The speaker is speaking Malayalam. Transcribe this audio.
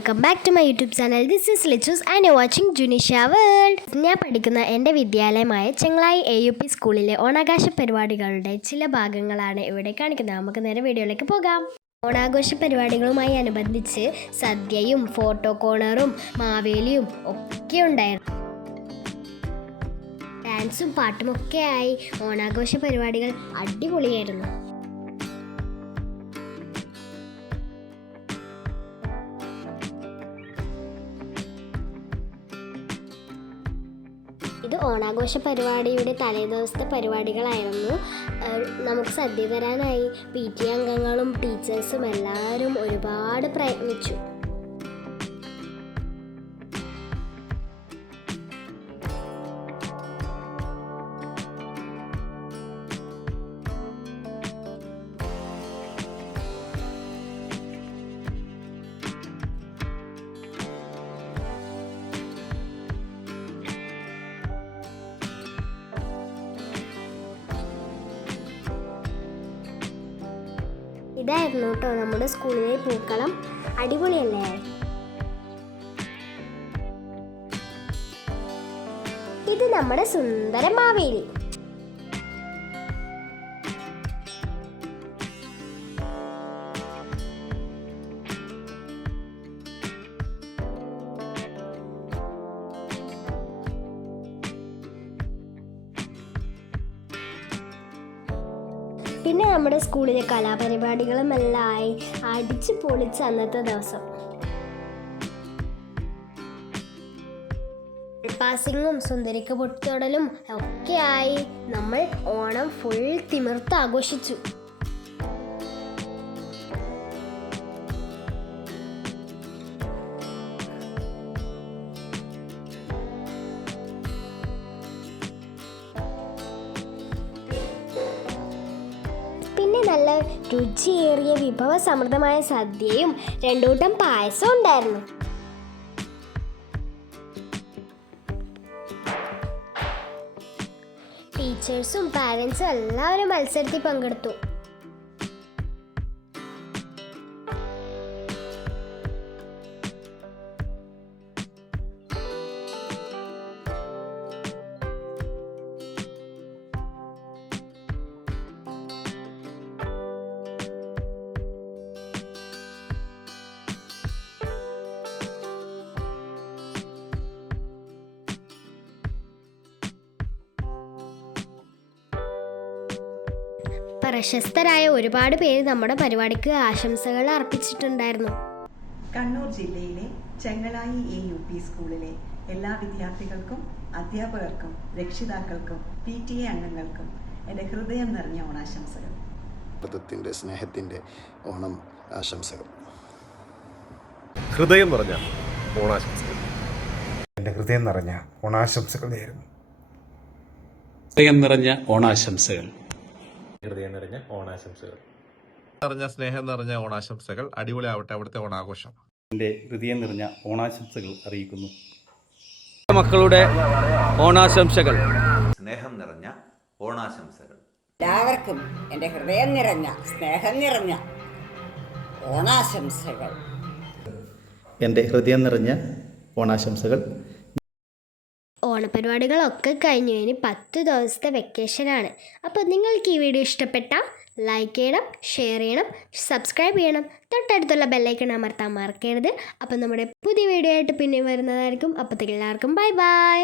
Welcome back to my YouTube channel. This is ലിച്ചൂസ് ആൻഡ് യു വാച്ചിങ് ജുനിഷ്യ വേൾഡ്. ഞാൻ പഠിക്കുന്ന എൻ്റെ വിദ്യാലയമായ ചെങ്ങളായി AUP സ്കൂളിലെ ഓണാഘോഷ പരിപാടികളുടെ ചില ഭാഗങ്ങളാണ് ഇവിടെ കാണിക്കുന്നത്. നമുക്ക് നേരെ വീഡിയോയിലേക്ക് പോകാം. ഓണാഘോഷ പരിപാടികളുമായി അനുബന്ധിച്ച് സദ്യയും ഫോട്ടോ കോർണറും മാവേലിയും ഒക്കെ ഉണ്ടായിരുന്നു. ഡാൻസും പാട്ടുമൊക്കെ ആയി ഓണാഘോഷ പരിപാടികൾ അടിപൊളിയായിരുന്നു. ഇത് ഓണാഘോഷ പരിപാടിയുടെ തലേദിവസത്തെ പരിപാടികളായിരുന്നു. നമുക്ക് സദ്യ തരാനായി PT അംഗങ്ങളും ടീച്ചേഴ്സും എല്ലാവരും ഒരുപാട് പ്രയത്നിച്ചു. ഇതായിരുന്നു കേട്ടോ നമ്മുടെ സ്കൂളിലെ പൂക്കളം. അടിപൊളിയല്ലേ? ഇത് നമ്മുടെ സുന്ദര മാവേലി. പിന്നെ നമ്മുടെ സ്കൂളിലെ കലാപരിപാടികളും എല്ലാം ആയി അടിച്ചു പൊളിച്ച് അന്നത്തെ ദിവസം പാസിങ്ങും സുന്ദരിക്ക് പൊട്ടിത്തൊടലും ഒക്കെ ആയി നമ്മൾ ഓണം ഫുൾ തിമിർത്ത് ആഘോഷിച്ചു. പിന്നെ നല്ല രുചിയേറിയ വിഭവസമൃദ്ധമായ സദ്യയും 2 കൂട്ടം പായസവും ഉണ്ടായിരുന്നു. ടീച്ചേഴ്സും പാരൻസും എല്ലാവരും മത്സരത്തിൽ പങ്കെടുത്തു. പ്രശസ്തരായ ഒരുപാട് പേര് നമ്മുടെ പരിപാടിക്ക് ആശംസകൾ അർപ്പിച്ചിട്ടുണ്ടായിരുന്നു. കണ്ണൂർ ജില്ലയിലെ ചെങ്ങളായി AUP സ്കൂളിലെ എല്ലാ വിദ്യാർത്ഥികൾക്കും അധ്യാപകർക്കും രക്ഷിതാക്കൾക്കും PTA അംഗങ്ങൾക്കും എൻ്റെ ഹൃദയം നിറഞ്ഞ ഓണാശംസകൾ. ത്തിൻ്റെ സ്നേഹത്തിൻ്റെ ഓണം ആശംസകൾ. ഹൃദയം നിറഞ്ഞ ഓണാശംസകൾ. എൻ്റെ ഹൃദയം നിറഞ്ഞ ഓണാശംസകൾ നേരുന്നു. ഹൃദയം നിറഞ്ഞ ഓണാശംസകൾ. ഹൃദയം നിറഞ്ഞ ഓണാശംസകൾ. നിറഞ്ഞ സ്നേഹം നിറഞ്ഞ ഓണാശംസകൾ. അടിപൊളിയാവട്ടെ അവിടുത്തെ ഓണാഘോഷം. എൻ്റെ ഹൃദയം നിറഞ്ഞ ഓണാശംസകൾ അറിയിക്കുന്നു. മക്കളുടെ ഓണാശംസകൾ. സ്നേഹം നിറഞ്ഞ ഓണാശംസകൾ. എല്ലാവർക്കും എൻ്റെ ഹൃദയം നിറഞ്ഞ സ്നേഹം നിറഞ്ഞ ഓണാശംസകൾ. എൻ്റെ ഹൃദയം നിറഞ്ഞ ഓണാശംസകൾ. ഓണപരിപാടികളൊക്കെ കഴിഞ്ഞു. ഇനി 10 ദിവസത്തെ വെക്കേഷനാണ്. അപ്പോൾ നിങ്ങൾക്ക് ഈ വീഡിയോ ഇഷ്ടപ്പെട്ടാൽ ലൈക്ക് ചെയ്യണം, ഷെയർ ചെയ്യണം, സബ്സ്ക്രൈബ് ചെയ്യണം, തൊട്ടടുത്തുള്ള ബെല്ലൈക്കൺ അമർത്താൻ മറക്കരുത്. അപ്പോൾ നമ്മുടെ പുതിയ വീഡിയോ ആയിട്ട് പിന്നെ വരുന്നതായിരിക്കും. അപ്പോഴത്തേക്ക് എല്ലാവർക്കും ബൈ ബൈ.